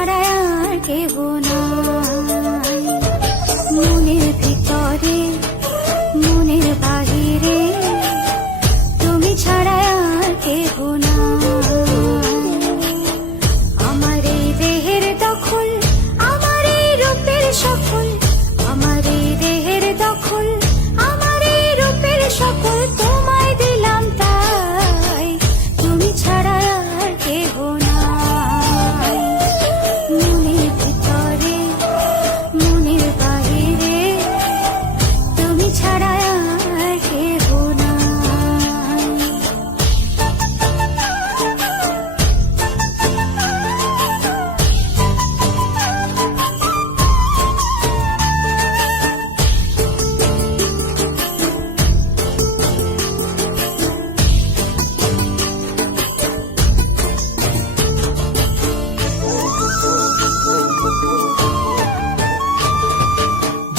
ছাড়া আর কেহ নাই। মনের ভিতরে মনের বাহিরে তুমি ছাড়া আর কেহ নাই। আমার এই দেহের দখল, আমার এই রূপের সকল, আমার এই দেহের দখল, আমার এই রূপের সকল তোমায় দিলাম তাই, তুমি ছাড়া আর কেহ নাই। মনের ভিতরে মনের বাহিরে তুমি ছাড়া আর কেহ নাই।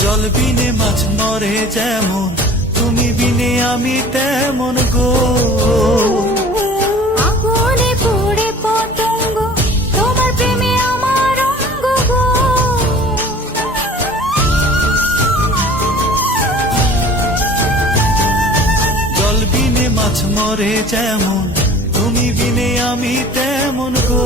জল বিনে মাছ মরে যেমন, তুমি বিনে আমি তেমন গো। আগুনে পুড়ে পতঙ্গ, তোমার প্রেমে আমার অঙ্গ গো। জল বিনে মাছ মরে যেমন, তুমি বিনে আমি তেমন গো।